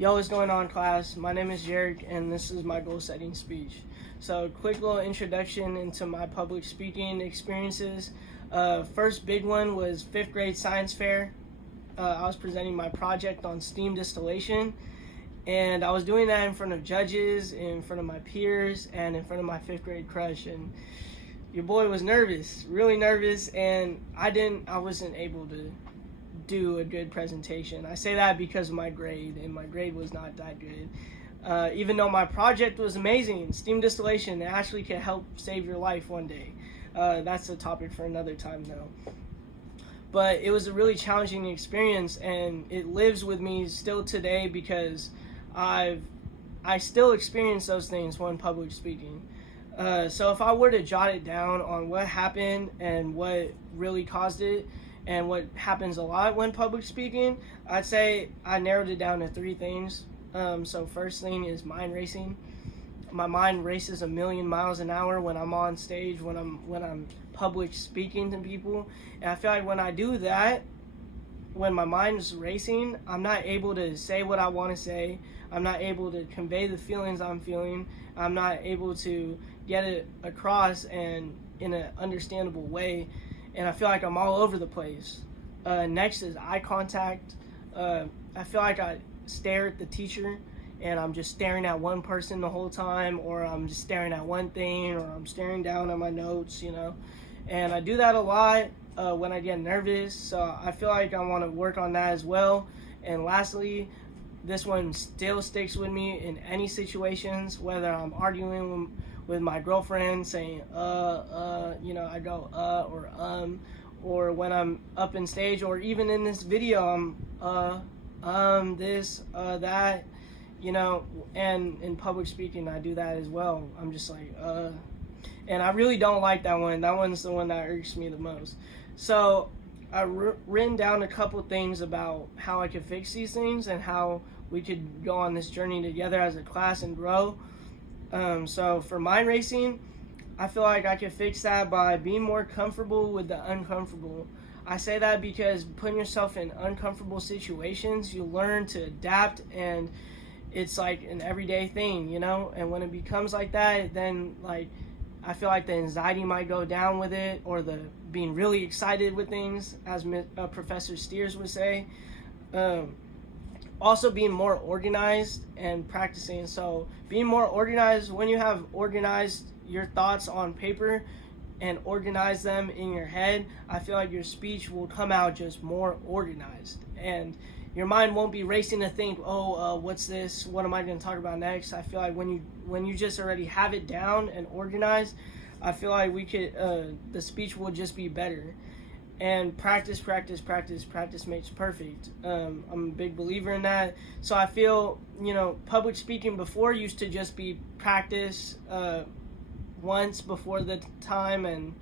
Yo, what's going on, class? My name is Jarek, and this is my goal setting speech. So, quick little introduction into my public speaking experiences. First big one was 5th grade science fair. I was presenting my project on steam distillation, and I was doing that in front of judges, in front of my peers, and in front of my 5th grade crush. And your boy was nervous, really nervous, and I wasn't able to do a good presentation. I say that because of my grade, and my grade was not that good. Even though my project was amazing, steam distillation, it actually can help save your life one day. That's a topic for another time though. But it was a really challenging experience, and it lives with me still today because I still experience those things when public speaking. So if I were to jot it down on what happened and what really caused it, and what happens a lot when public speaking, I'd say I narrowed it down to 3 things. So first thing is mind racing. My mind races a million miles an hour when I'm on stage, when I'm public speaking to people. And I feel like when I do that, when my mind's racing, I'm not able to say what I want to say. I'm not able to convey the feelings I'm feeling. I'm not able to get it across and in an understandable way. And I feel like I'm all over the place. Next is eye contact. I feel like I stare at the teacher and I'm just staring at one person the whole time, or I'm just staring at one thing, or I'm staring down at my notes, And I do that a lot when I get nervous, so I feel like I want to work on that as well. And lastly, this one still sticks with me in any situations, whether I'm arguing with my girlfriend, saying I go or when I'm up in stage, or even in this video, I'm this that, and in public speaking I do that as well. I'm just like and I really don't like that one. That one's the one that irks me the most. So I've written down a couple things about how I could fix these things and how we could go on this journey together as a class and grow. So for mind racing, I feel like I can fix that by being more comfortable with the uncomfortable. I say that because putting yourself in uncomfortable situations, you learn to adapt, and it's like an everyday thing, And when it becomes like that, then I feel like the anxiety might go down with it, or the being really excited with things, as Professor Steers would say. Also being more organized and practicing. So being more organized, when you have organized your thoughts on paper and organize them in your head, I feel like your speech will come out just more organized, and your mind won't be racing to think, what's this? What am I going to talk about next? I feel like when you just already have it down and organized, I feel like the speech will just be better. And practice makes perfect. I'm a big believer in that. So I feel, public speaking before used to just be practice once before the time and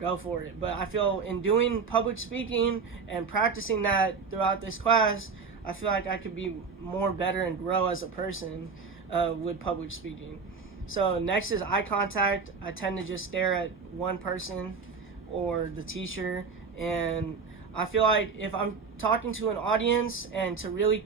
go for it. But I feel in doing public speaking and practicing that throughout this class, I feel like I could be more better and grow as a person with public speaking. So next is eye contact. I tend to just stare at one person or the teacher. And I feel like if I'm talking to an audience and to really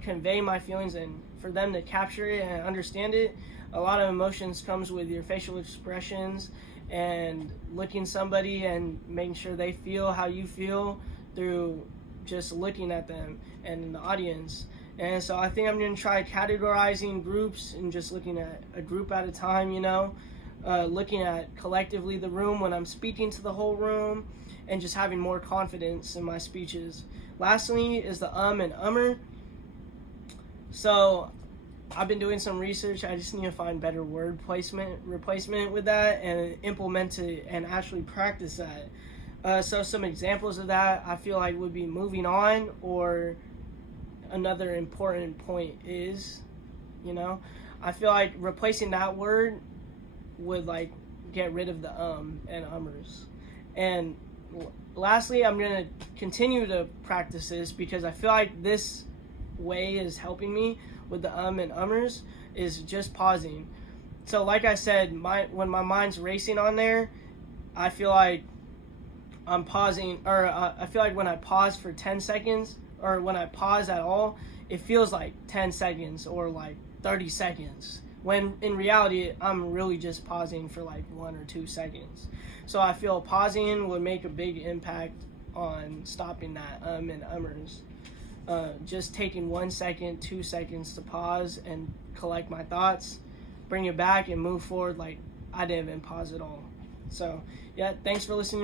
convey my feelings and for them to capture it and understand it, a lot of emotions comes with your facial expressions and looking somebody and making sure they feel how you feel through just looking at them and the audience. And so I think I'm going to try categorizing groups and just looking at a group at a time, looking at collectively the room when I'm speaking to the whole room, and just having more confidence in my speeches. Lastly is the and ummer. So I've been doing some research. I just need to find better word replacement with that, and implement it and actually practice that. So some examples of that I feel like would be moving on, or another important point is, I feel like replacing that word would get rid of the and ummers. And lastly, I'm going to continue to practice this because I feel like this way is helping me with the and ummers, is just pausing. So like I said, when my mind's racing on there, I feel like I'm pausing, or I feel like when I pause for 10 seconds, or when I pause at all, it feels like 10 seconds or like 30 seconds, when in reality I'm really just pausing for like 1 or 2 seconds. So I feel pausing would make a big impact on stopping that and ummers. Just taking 1 second, 2 seconds to pause and collect my thoughts, bring it back and move forward like I didn't even pause at all. So yeah, thanks for listening.